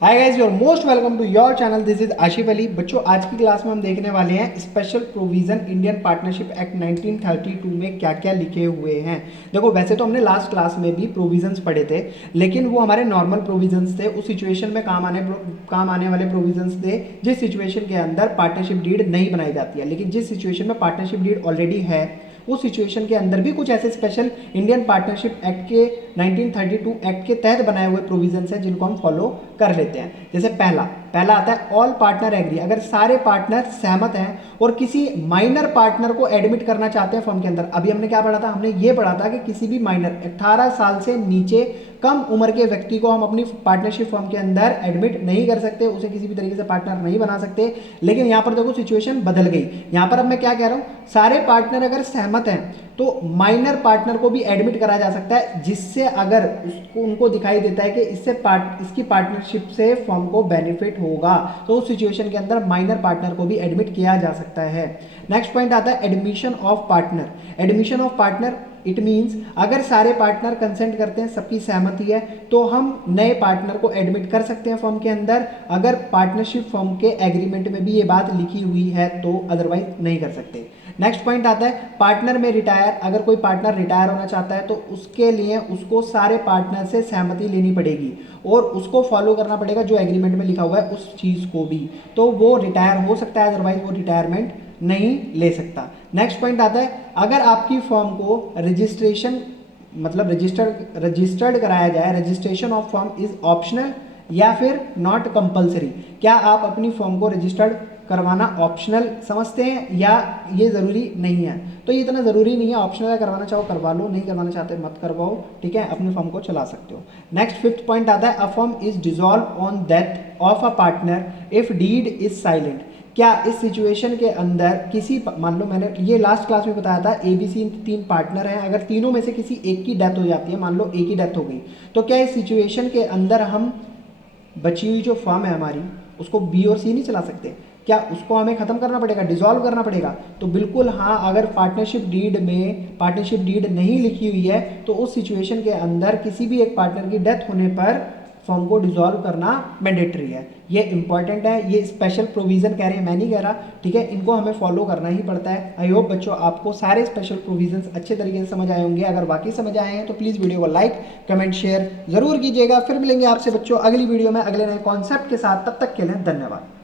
Hi guys, you are most welcome to your channel. This is Ashif Ali. बच्चों, आज की class में हम देखने वाले हैं special provision Indian partnership act 1932 में क्या क्या लिखे हुए हैं। देखो, वैसे तो हमने लास्ट क्लास में भी प्रोविजंस पढ़े थे, लेकिन वो हमारे नॉर्मल प्रोविजंस थे। उस सिचुएशन में काम आने वाले प्रोविजंस थे जिस सिचुएशन के अंदर पार्टनरशिप डीड नहीं बनाई जाती है। लेकिन जिस सिचुएशन में पार्टनरशिप डीड ऑलरेडी है, उस सिचुएशन के अंदर भी कुछ ऐसे स्पेशल इंडियन पार्टनरशिप एक्ट के 1932 एक्ट के तहत बनाए हुए प्रोविजंस हैं जिनको हम फॉलो कर लेते हैं। जैसे पहला आता है ऑल पार्टनर एग्री। अगर सारे पार्टनर सहमत हैं और किसी माइनर पार्टनर को एडमिट करना चाहते हैं फर्म के अंदर। अभी हमने क्या पढ़ा था? हमने ये पढ़ा था कि किसी भी माइनर 18 साल से नीचे कम उम्र के व्यक्ति को हम अपनी पार्टनरशिप फर्म के अंदर एडमिट नहीं कर सकते, उसे किसी भी तरीके से पार्टनर नहीं बना सकते। लेकिन यहां पर देखो, सिचुएशन बदल गई। यहां पर अब मैं क्या कह रहा हूं, सारे पार्टनर अगर सहमत हैं तो माइनर पार्टनर को भी एडमिट करा जा सकता है, जिससे अगर उनको दिखाई देता है कि इसकी पार्टनरशिप से फर्म को बेनिफिट होगा, तो उस सिचुएशन के अंदर माइनर पार्टनर को भी एडमिट किया जा सकता है। नेक्स्ट पॉइंट आता है admission of partner. Admission of partner it means अगर सारे पार्टनर कंसेंट करते हैं, सबकी सहमति है, तो हम नए पार्टनर को एडमिट कर सकते हैं फर्म के अंदर। अगर पार्टनरशिप फर्म के एग्रीमेंट में भी ये बात लिखी हुई है तो अदरवाइज नहीं कर सकते। नेक्स्ट पॉइंट आता है पार्टनर में रिटायर। अगर कोई पार्टनर रिटायर होना चाहता है तो उसके लिए उसको सारे पार्टनर से सहमति लेनी पड़ेगी और उसको फॉलो करना पड़ेगा जो एग्रीमेंट में लिखा हुआ है उस चीज़ को भी, तो वो रिटायर हो सकता है, अदरवाइज वो रिटायरमेंट नहीं ले सकता। नेक्स्ट पॉइंट आता है अगर आपकी फर्म को रजिस्ट्रेशन मतलब रजिस्टर्ड कराया जाए, registration of firm is optional या फिर नॉट कंपलसरी। क्या आप अपनी फर्म को रजिस्टर्ड करवाना ऑप्शनल समझते हैं या ये ज़रूरी नहीं है? तो ये इतना ज़रूरी नहीं है, ऑप्शनल है, करवाना चाहो करवा लो, नहीं करवाना चाहते मत करवाओ, ठीक है, अपनी फर्म को चला सकते हो। नेक्स्ट फिफ्थ पॉइंट आता है a firm is dissolve on death of a partner if deed is silent. क्या इस सिचुएशन के अंदर किसी, मान लो मैंने ये लास्ट क्लास में बताया था, ABC 3 पार्टनर हैं, अगर तीनों में से किसी एक की डेथ हो जाती है, मान लो एक की डेथ हो गई, तो क्या इस सिचुएशन के अंदर हम बची हुई जो फर्म है हमारी उसको B और C नहीं चला सकते? क्या उसको हमें खत्म करना पड़ेगा, डिसॉल्व करना पड़ेगा? तो बिल्कुल हाँ, अगर पार्टनरशिप डीड में पार्टनरशिप डीड नहीं लिखी हुई है तो उस सिचुएशन के अंदर किसी भी एक पार्टनर की डेथ होने पर फर्म को डिसॉल्व करना मैंडेटरी है। ये इंपॉर्टेंट है, ये स्पेशल प्रोविजन कह रहे हैं, मैं नहीं कह रहा, ठीक है, इनको हमें फॉलो करना ही पड़ता है। आई होप बच्चों आपको सारे स्पेशल प्रोविजंस अच्छे तरीके से समझ आए होंगे। अगर वाकई समझ आए हैं तो प्लीज़ वीडियो को लाइक कमेंट शेयर जरूर कीजिएगा। फिर मिलेंगे आपसे बच्चों अगली वीडियो में अगले नए कॉन्सेप्ट के साथ। तब तक के लिए धन्यवाद।